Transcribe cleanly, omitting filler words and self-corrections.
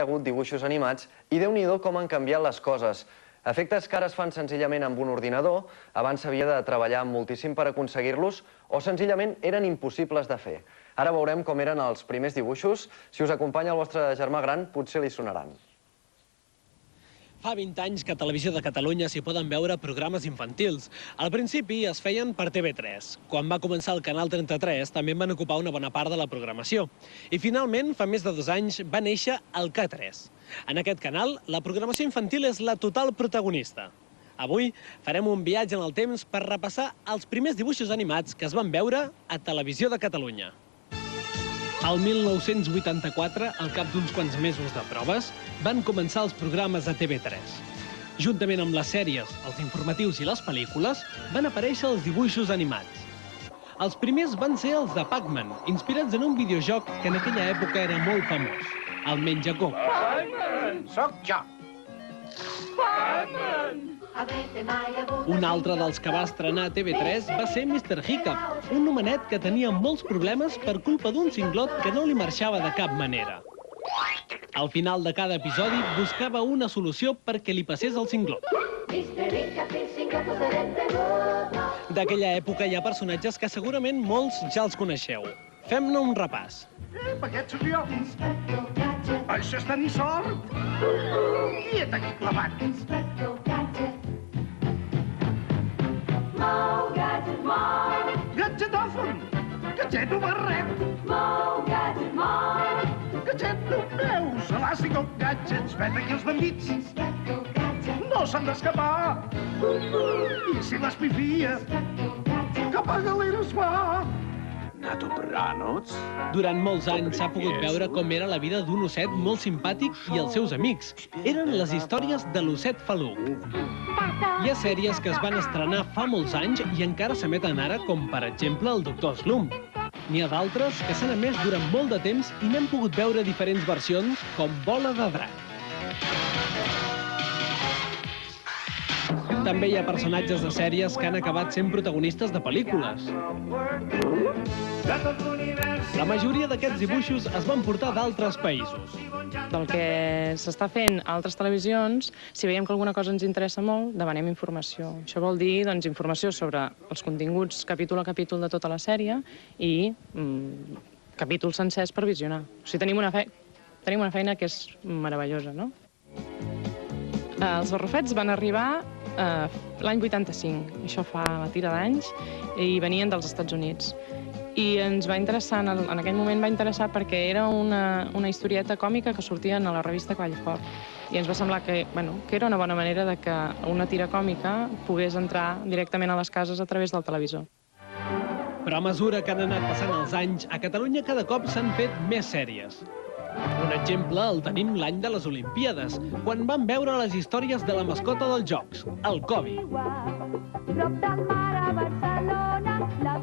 ha hagut dibuixos animats i Déu-n'hi-do com han canviat les coses. Efectes que ara es fan senzillament amb un ordinador, abans s'havia de treballar moltíssim per aconseguir-los o senzillament eren impossibles de fer. Ara veurem com eren els primers dibuixos. Si us acompanya el vostre germà gran, potser li sonaran. Fa 20 anys que a Televisió de Catalunya s'hi poden veure programes infantils. Al principi es feien per TV3. Quan va començar el Canal 33 també en van ocupar una bona part de la programació. I finalment, fa més de 2 anys, va néixer el K3. En aquest canal, la programació infantil és la total protagonista. Avui farem un viatge en el temps per repassar els primers dibuixos animats que es van veure a Televisió de Catalunya. Al 1984, al cap d'uns quants mesos de proves, van començar els programes a TV3. Juntament amb les sèries, els informatius i les pel·lícules, van aparèixer els dibuixos animats. Els primers van ser els de Pac-Man, inspirats en un videojoc que en aquella època era molt famós, el Menjacoc. Pac-Man! Soc jo! Pac-Man! Un altre dels que va estrenar a TV3 va ser Mr. Hiccup, un homenet que tenia molts problemes per culpa d'un cinglot que no li marxava de cap manera. Al final de cada episodi buscava una solució perquè li passés el cinglot. D'aquella època hi ha personatges que segurament molts ja els coneixeu. Fem-ne un repàs. Aquest sóc jo! Això és tenir sort! Qui et aquí clavat? Mou, gadget, mou. Gadgetòfon! Gadget no barret! Mou, gadget, mou. Gadget no veus! Elàstico, gadgets, vet aquí els bandits! Inspector Gadget. No s'han d'escapar! I si l'espifia, cap a galeres va! Nato Pranots? Durant molts anys s'ha pogut veure com era la vida d'un osset molt simpàtic i els seus amics. Eren les històries de l'osset Faluc. Hi ha sèries que es van estrenar fa molts anys i encara s'emeten ara, com per exemple el Doctor Slump. N'hi ha d'altres que s'han emès durant molt de temps i n'hem pogut veure diferents versions, com Bola de Drac. També hi ha personatges de sèries que han acabat sent protagonistes de pel·lícules. La majoria d'aquests dibuixos es van portar d'altres països. Del que s'està fent a altres televisions, si veiem que alguna cosa ens interessa molt, demanem informació. Això vol dir informació sobre els continguts capítol a capítol de tota la sèrie i capítols sencers per visionar. O sigui, tenim una feina que és meravellosa, no? Els barrufets van arribar l'any 85, això fa la tira d'anys, i venien dels Estats Units. I ens va interessar, en aquell moment va interessar perquè era una historieta còmica que sortia a la revista Cavall Fort. I ens va semblar que era una bona manera de que una tira còmica pogués entrar directament a les cases a través del televisor. Però a mesura que han anat passant els anys, a Catalunya cada cop s'han fet més sèries. Un exemple el tenim l'any de les Olimpíades, quan van veure les històries de la mascota dels Jocs, el Kobe. Prop del mar a Barcelona, la